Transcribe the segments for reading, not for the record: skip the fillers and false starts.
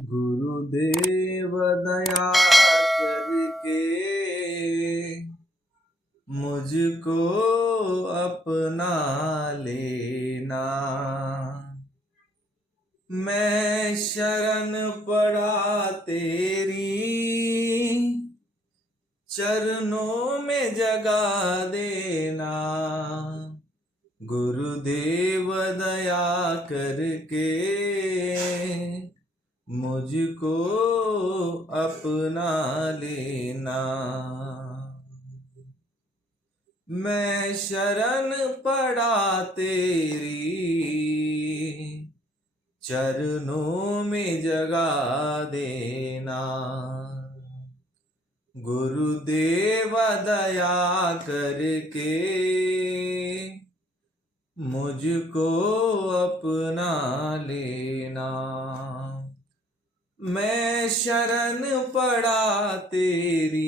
गुरुदेव दया करके मुझको अपना लेना। मैं शरण पड़ा तेरी, चरणों में जगा देना। गुरुदेव दया करके मुझको अपना लेना। मैं शरण पड़ा तेरी, चरणों में जगा देना। गुरुदेव दया करके मुझको अपना लेना। मैं शरण पड़ा तेरी,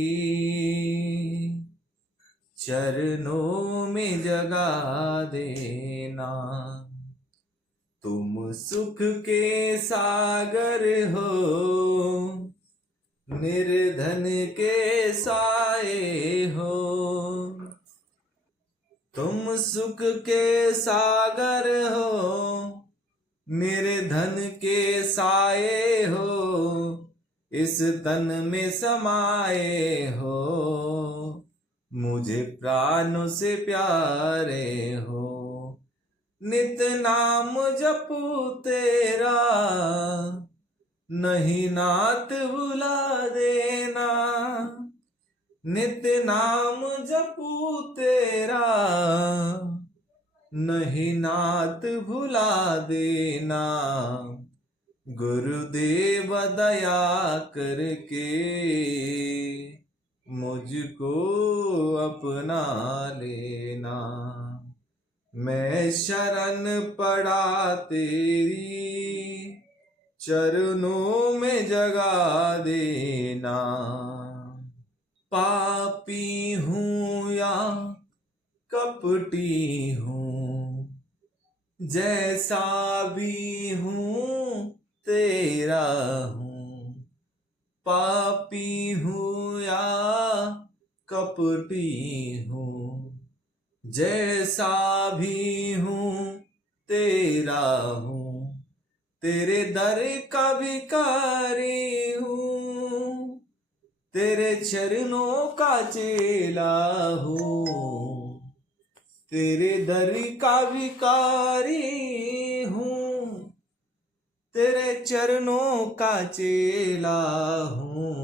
चरणों में जगा देना। तुम सुख के सागर हो, निर्धन के साए हो। तुम सुख के सागर हो, निर्धन के साए हो। इस तन में समाये हो, मुझे प्राणों से प्यारे हो। नित नाम जपू तेरा, नहीं नाथ भुला देना। नित नाम जपू तेरा, नहीं नाथ भुला देना। गुरुदेव दया करके मुझको अपना लेना। मैं शरण पड़ा तेरी, चरणों में जगा देना। पापी हूँ या कपटी हूँ, जैसा भी हूँ तेरा हूँ। पापी हूँ या कपटी हूँ, जैसा भी हूँ तेरा हूँ। तेरे दर का भिखारी हूँ, तेरे चरणों का चेला हूँ। तेरे दर का भिखारी हूँ, तेरे चरणों का चेला हूँ।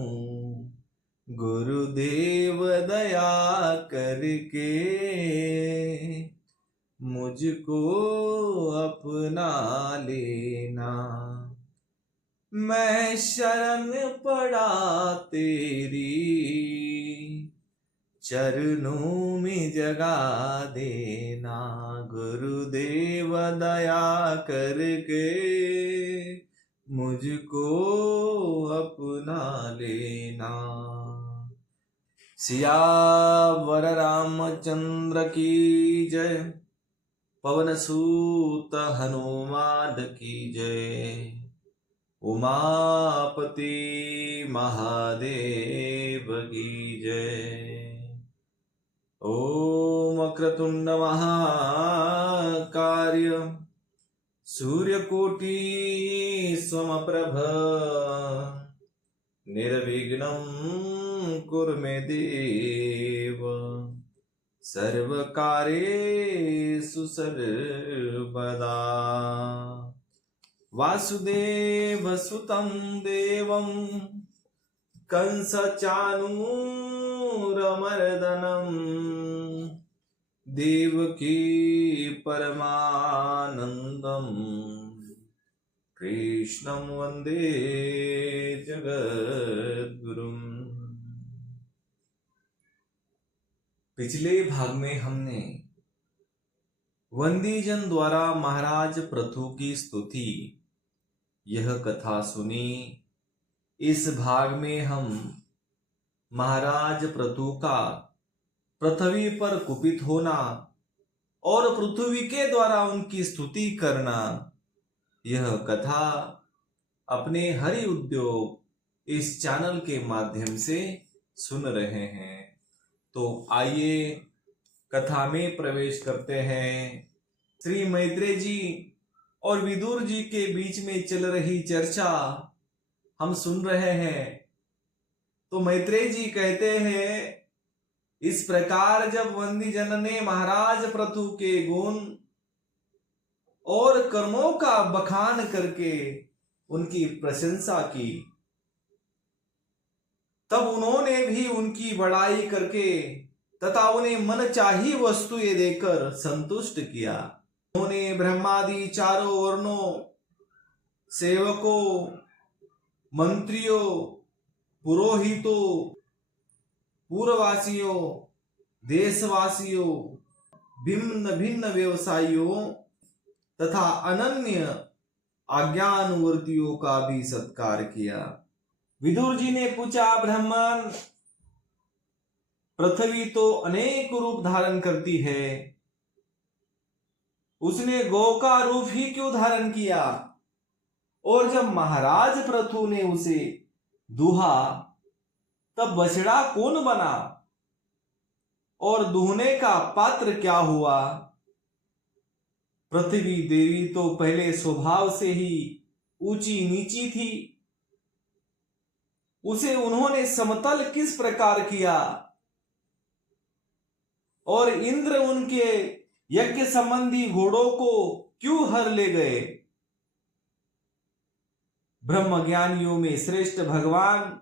गुरुदेव दया करके मुझको अपना लेना। मैं शरण पड़ा तेरी, चरणों में जगा देना। गुरुदेव दया करके मुझको अपना लेना। सियावर रामचंद्र की जय, पवन सूत हनुमान की जय। उमापति महादेव की जय। ओम वक्रतुंड महाकाय, सूर्यकोटि समप्रभ, निर्विघ्नं कुरु मे देव। सर्वकार्येषु सर्वदा। वासुदेवसुतं देवं कंसचाणूरमर्दनं, देवकी परमानन्दं, कृष्णं वन्दे जगद्गुरुम्। पिछले भाग में हमने वंदीजन द्वारा महाराज पृथु की स्तुति यह कथा सुनी। इस भाग में हम महाराज पृथु का पृथ्वी पर कुपित होना और पृथ्वी के द्वारा उनकी स्तुति करना, यह कथा अपने हरि उद्योग इस चैनल के माध्यम से सुन रहे हैं। तो आइए कथा में प्रवेश करते हैं। श्री मैत्रेय जी और विदुर जी के बीच में चल रही चर्चा हम सुन रहे हैं। तो मैत्रेय जी कहते हैं, इस प्रकार जब वंदी जन ने महाराज पृथु के गुण और कर्मों का बखान करके उनकी प्रशंसा की, तब उन्होंने भी उनकी बड़ाई करके तथा उन्हें मनचाही वस्तुएं देकर संतुष्ट किया। उन्होंने ब्रह्मादि चारों वर्णों, सेवकों, मंत्रियों, पुरोहितों, पूर्ववासियों, देशवासियों, भिन्न भिन्न व्यवसायियों तथा अनन्य आज्ञानुवर्तियों का भी सत्कार किया। विदुर जी ने पूछा, ब्राह्मण, पृथ्वी तो अनेक रूप धारण करती है, उसने गौ का रूप ही क्यों धारण किया? और जब महाराज पृथु ने उसे दूहा तब बछड़ा कौन बना और दूहने का पात्र क्या हुआ? पृथ्वी देवी तो पहले स्वभाव से ही ऊंची नीची थी, उसे उन्होंने समतल किस प्रकार किया? और इंद्र उनके यज्ञ संबंधी घोड़ों को क्यों हर ले गए? ब्रह्मज्ञानियों में श्रेष्ठ भगवान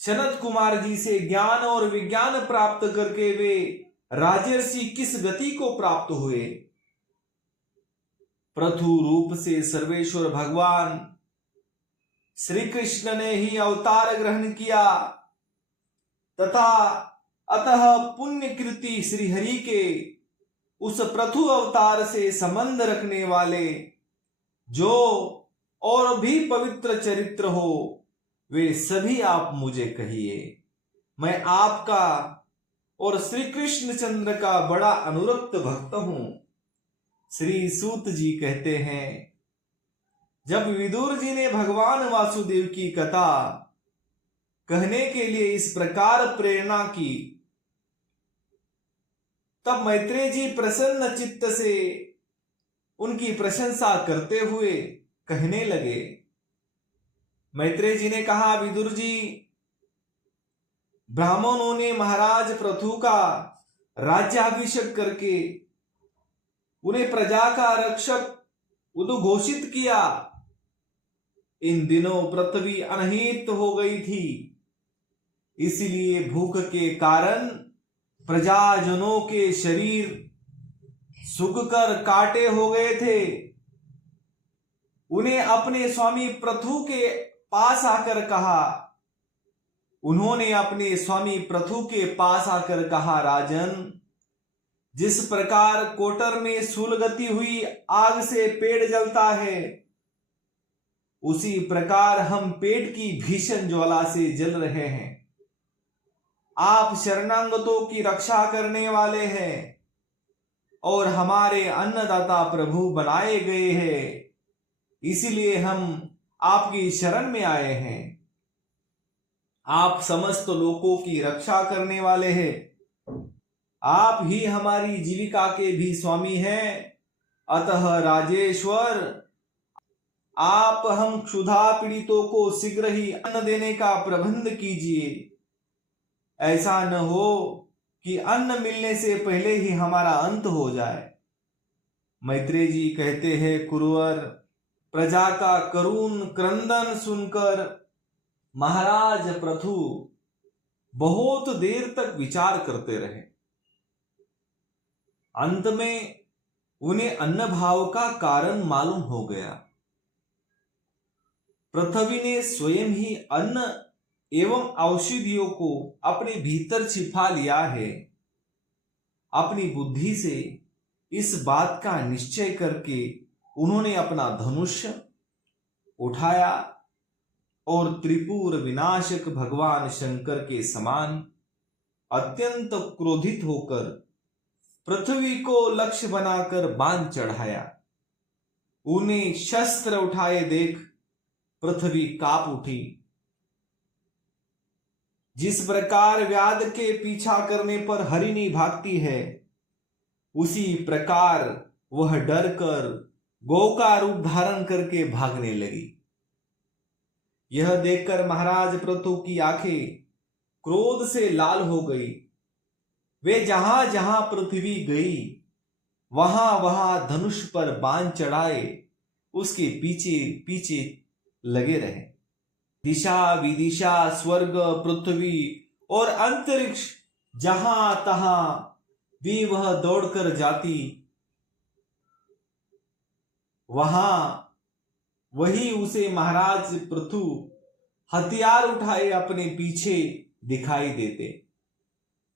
सनत कुमार जी से ज्ञान और विज्ञान प्राप्त करके वे राजर्षि किस गति को प्राप्त हुए? पृथु रूप से सर्वेश्वर भगवान श्री कृष्ण ने ही अवतार ग्रहण किया तथा अतः पुण्य कृति श्री हरि के उस पृथु अवतार से संबंध रखने वाले जो और भी पवित्र चरित्र हो, वे सभी आप मुझे कहिए। मैं आपका और श्री कृष्ण चंद्र का बड़ा अनुरक्त भक्त हूं। श्री सूत जी कहते हैं, जब विदुर जी ने भगवान वासुदेव की कथा कहने के लिए इस प्रकार प्रेरणा की, तब मैत्रेय जी प्रसन्न चित्त से उनकी प्रशंसा करते हुए कहने लगे। मैत्रेय जी ने कहा, विदुर जी, ब्राह्मणों ने महाराज पृथु का राज्याभिषेक करके उन्हें प्रजा का रक्षक उद्घोषित किया। इन दिनों पृथ्वी अनहित हो गई थी, इसलिए भूख के कारण प्रजाजनों के शरीर सूखकर काटे हो गए थे। उन्हें अपने स्वामी पृथु के पास आकर कहा, उन्होंने अपने स्वामी पृथु के पास आकर कहा, राजन, जिस प्रकार कोटर में सुलगती हुई आग से पेड़ जलता है, उसी प्रकार हम पेट की भीषण ज्वाला से जल रहे हैं। आप शरणागतों की रक्षा करने वाले हैं और हमारे अन्नदाता प्रभु बनाए गए हैं, इसलिए हम आपकी शरण में आए हैं। आप समस्त लोगों की रक्षा करने वाले हैं, आप ही हमारी जीविका के भी स्वामी हैं। अतः राजेश्वर, आप हम क्षुधा पीड़ितों को शीघ्र ही अन्न देने का प्रबंध कीजिए। ऐसा न हो कि अन्न मिलने से पहले ही हमारा अंत हो जाए। मैत्रेय जी कहते हैं, कुरुवर, प्रजा का करुण क्रंदन सुनकर महाराज पृथु बहुत देर तक विचार करते रहे। अंत में उन्हें अन्न भाव का कारण मालूम हो गया। पृथ्वी ने स्वयं ही अन्न एवं औषधियों को अपने भीतर छिपा लिया है। अपनी बुद्धि से इस बात का निश्चय करके उन्होंने अपना धनुष उठाया और त्रिपुर विनाशक भगवान शंकर के समान अत्यंत क्रोधित होकर पृथ्वी को लक्ष्य बनाकर बाण चढ़ाया। उन्हें शस्त्र उठाए देख पृथ्वी कांप उठी। जिस प्रकार व्याध के पीछा करने पर हरिणी भागती है, उसी प्रकार वह डर कर गौ का रूप धारण करके भागने लगी। यह देखकर महाराज पृथु की आंखें क्रोध से लाल हो गई। वे जहां जहां पृथ्वी गई वहां वहां धनुष पर बाण चढ़ाए उसके पीछे पीछे लगे रहे। दिशा विदिशा, स्वर्ग, पृथ्वी और अंतरिक्ष जहां तहां भी वह दौड़कर जाती, वहां वही उसे महाराज पृथु हथियार उठाए अपने पीछे दिखाई देते।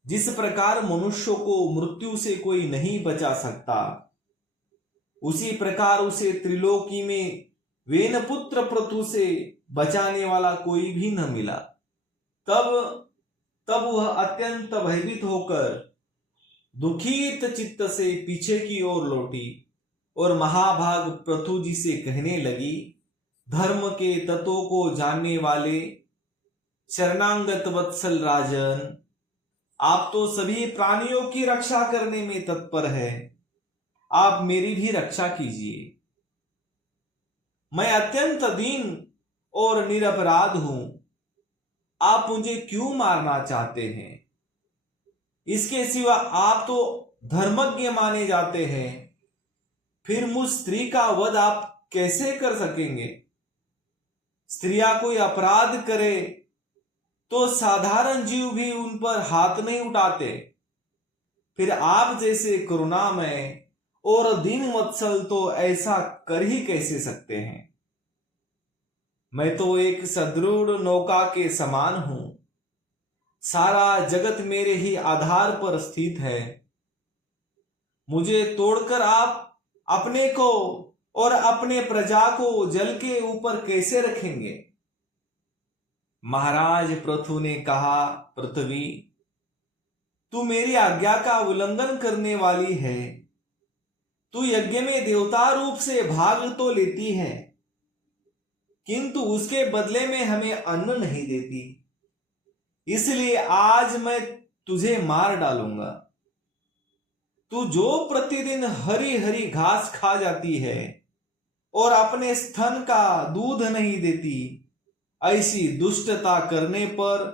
जिस प्रकार मनुष्य को मृत्यु से कोई नहीं बचा सकता, उसी प्रकार उसे त्रिलोकी में वेनपुत्र पृथु से बचाने वाला कोई भी न मिला। तब वह अत्यंत भयभीत होकर दुखित चित्त से पीछे की ओर लौटी और महाभाग पृथु जी से कहने लगी, धर्म के तत्वों को जानने वाले शरणागत वत्सल राजन, आप तो सभी प्राणियों की रक्षा करने में तत्पर है, आप मेरी भी रक्षा कीजिए। मैं अत्यंत दीन और निरपराध हूं, आप मुझे क्यों मारना चाहते हैं? इसके सिवा आप तो धर्मज्ञ माने जाते हैं, फिर मुझ स्त्री का वध आप कैसे कर सकेंगे? स्त्रियां कोई अपराध करे तो साधारण जीव भी उन पर हाथ नहीं उठाते, फिर आप जैसे करुणामय और दीन वत्सल तो ऐसा कर ही कैसे सकते हैं? मैं तो एक सदृढ़ नौका के समान हूं, सारा जगत मेरे ही आधार पर स्थित है। मुझे तोड़कर आप अपने को और अपने प्रजा को जल के ऊपर कैसे रखेंगे? महाराज पृथु ने कहा, पृथ्वी, तू मेरी आज्ञा का उल्लंघन करने वाली है। तू यज्ञ में देवता रूप से भाग तो लेती है, किंतु उसके बदले में हमें अन्न नहीं देती, इसलिए आज मैं तुझे मार डालूंगा। तू जो प्रतिदिन हरी हरी घास खा जाती है और अपने स्तन का दूध नहीं देती, ऐसी दुष्टता करने पर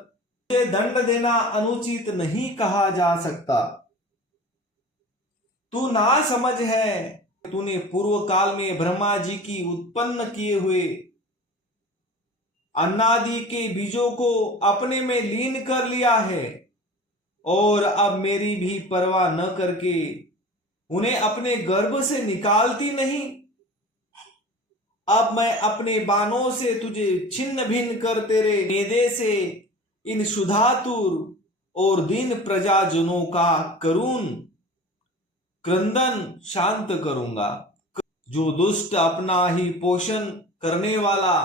तुझे दंड देना अनुचित नहीं कहा जा सकता। तू ना समझ है, तूने पूर्व काल में ब्रह्मा जी की उत्पन्न किए हुए अन्नादि के बीजों को अपने में लीन कर लिया है और अब मेरी भी परवाह न करके उन्हें अपने गर्भ से निकालती नहीं। अब मैं अपने बाणों से तुझे छिन्न भिन्न कर तेरे मेदे से इन शुद्धातुर और दीन प्रजाजनों का करुण क्रंदन शांत करूंगा। जो दुष्ट अपना ही पोषण करने वाला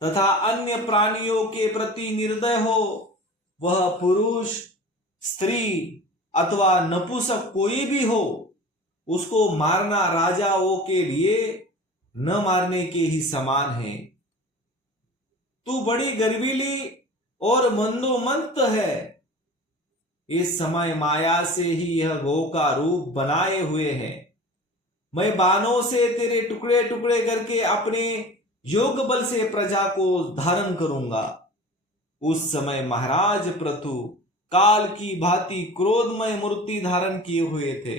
तथा अन्य प्राणियों के प्रति निर्दय हो, वह पुरुष, स्त्री अथवा नपुंसक कोई भी हो, उसको मारना राजाओं के लिए न मारने के ही समान है। तू बड़ी गर्वीली और मंदोमंत है। इस समय माया से ही यह गौ का रूप बनाए हुए है। मैं बाणों से तेरे टुकड़े टुकड़े करके अपने योग बल से प्रजा को धारण करूंगा। उस समय महाराज पृथु काल की भांति क्रोधमय मूर्ति धारण किए हुए थे।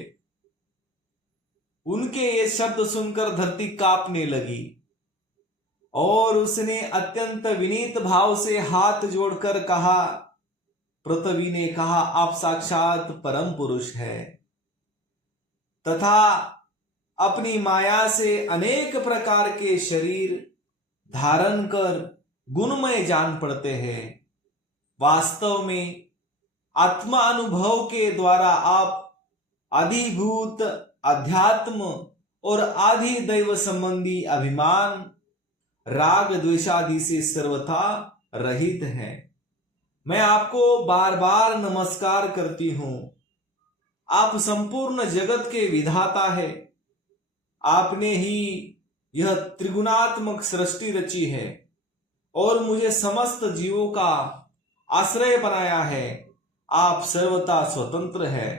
उनके ये शब्द सुनकर धरती कांपने लगी और उसने अत्यंत विनीत भाव से हाथ जोड़कर कहा, पृथ्वी ने कहा, आप साक्षात परम पुरुष है तथा अपनी माया से अनेक प्रकार के शरीर धारण कर गुणमय जान पड़ते हैं। वास्तव में आत्मा अनुभव के द्वारा आप अधिभूत अध्यात्म और आदि दैव संबंधी अभिमान राग द्वेषादि से सर्वथा रहित हैं। मैं आपको बार बार नमस्कार करती हूं। आप संपूर्ण जगत के विधाता है। आपने ही यह त्रिगुणात्मक सृष्टि रची है और मुझे समस्त जीवों का आश्रय बनाया है। आप सर्वथा स्वतंत्र है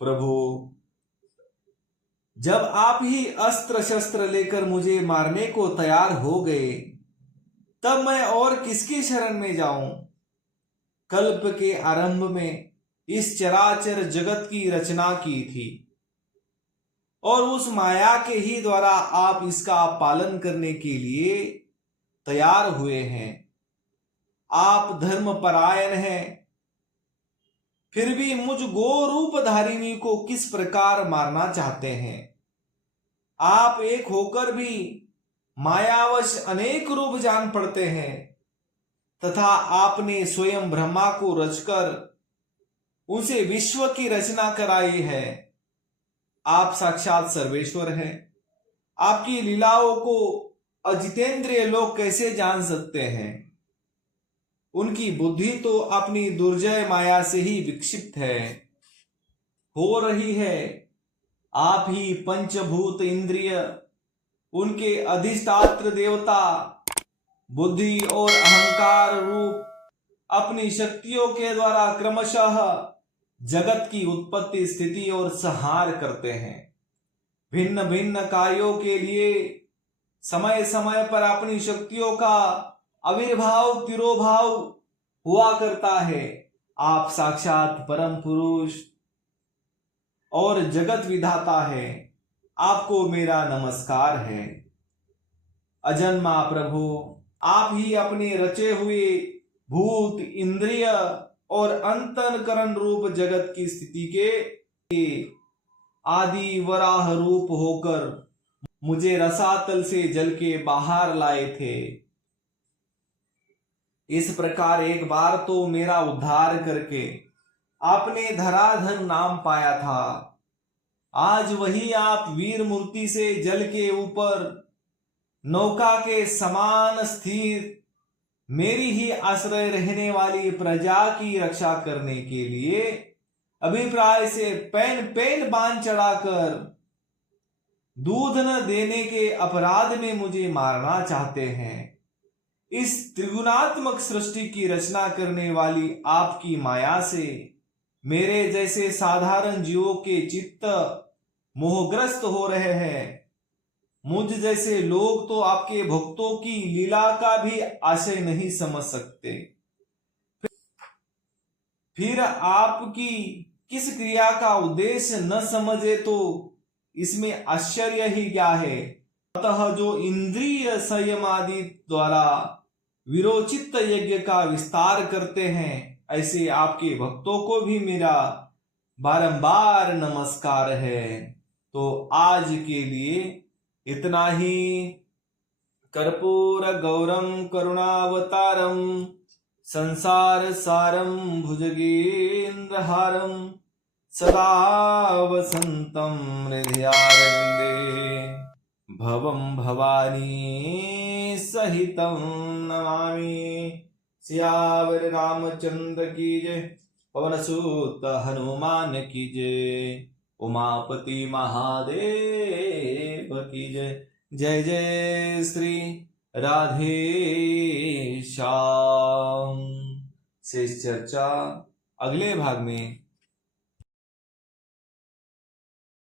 प्रभु। जब आप ही अस्त्र शस्त्र लेकर मुझे मारने को तैयार हो गए, तब मैं और किसकी शरण में जाऊं? कल्प के आरंभ में इस चराचर जगत की रचना की थी और उस माया के ही द्वारा आप इसका पालन करने के लिए तैयार हुए हैं। आप धर्मपरायण हैं, फिर भी मुझ गो रूप धारिणी को किस प्रकार मारना चाहते हैं? आप एक होकर भी मायावश अनेक रूप जान पड़ते हैं तथा आपने स्वयं ब्रह्मा को रचकर उनसे विश्व की रचना कराई है। आप साक्षात सर्वेश्वर हैं। आपकी लीलाओं को अजितेंद्रिय लोग कैसे जान सकते हैं? उनकी बुद्धि तो अपनी दुर्जय माया से ही विक्षिप्त है, हो रही है। आप ही पंचभूत इंद्रिय, उनके अधिष्ठात्र देवता, बुद्धि और अहंकार रूप अपनी शक्तियों के द्वारा क्रमशः जगत की उत्पत्ति, स्थिति और संहार करते हैं। भिन्न भिन्न कार्यों के लिए समय समय पर अपनी शक्तियों का आविर्भाव तिरोभाव हुआ करता है। आप साक्षात परम पुरुष और जगत विधाता है। आपको मेरा नमस्कार है। अजन्मा प्रभु, आप ही अपने रचे हुए भूत, इंद्रिय और अंतःकरण रूप जगत की स्थिति के आदि वराह रूप होकर मुझे रसातल से जल के बाहर लाए थे। इस प्रकार एक बार तो मेरा उद्धार करके आपने धराधर नाम पाया था। आज वही आप वीर मूर्ति से जल के ऊपर नौका के समान स्थिर मेरी ही आश्रय रहने वाली प्रजा की रक्षा करने के लिए अभिप्राय से पैन पैन बांध चढ़ाकर दूध न देने के अपराध में मुझे मारना चाहते हैं। इस त्रिगुणात्मक सृष्टि की रचना करने वाली आपकी माया से मेरे जैसे साधारण जीवों के चित्त मोहग्रस्त हो रहे हैं। मुझ जैसे लोग तो आपके भक्तों की लीला का भी आशय नहीं समझ सकते। फिर आपकी किस क्रिया का उद्देश्य न समझे तो इसमें आश्चर्य ही क्या है। अतः जो इंद्रिय संयम आदि द्वारा विरोचित यज्ञ का विस्तार करते हैं, ऐसे आपके भक्तों को भी मेरा बारंबार नमस्कार है। तो आज के लिए इतना ही। कर्पूर गौरम करुणावतारम संसार सारम भुजगेन्द्रहारम सदा वसंतम हृदयारविंदे भवम भवानी सहितं नमामि। सियावर रामचंद्र की जय, पवन सुत हनुमान की जय, उमापति महादेव की जय। जय जय श्री राधे श्याम। शेष चर्चा अगले भाग में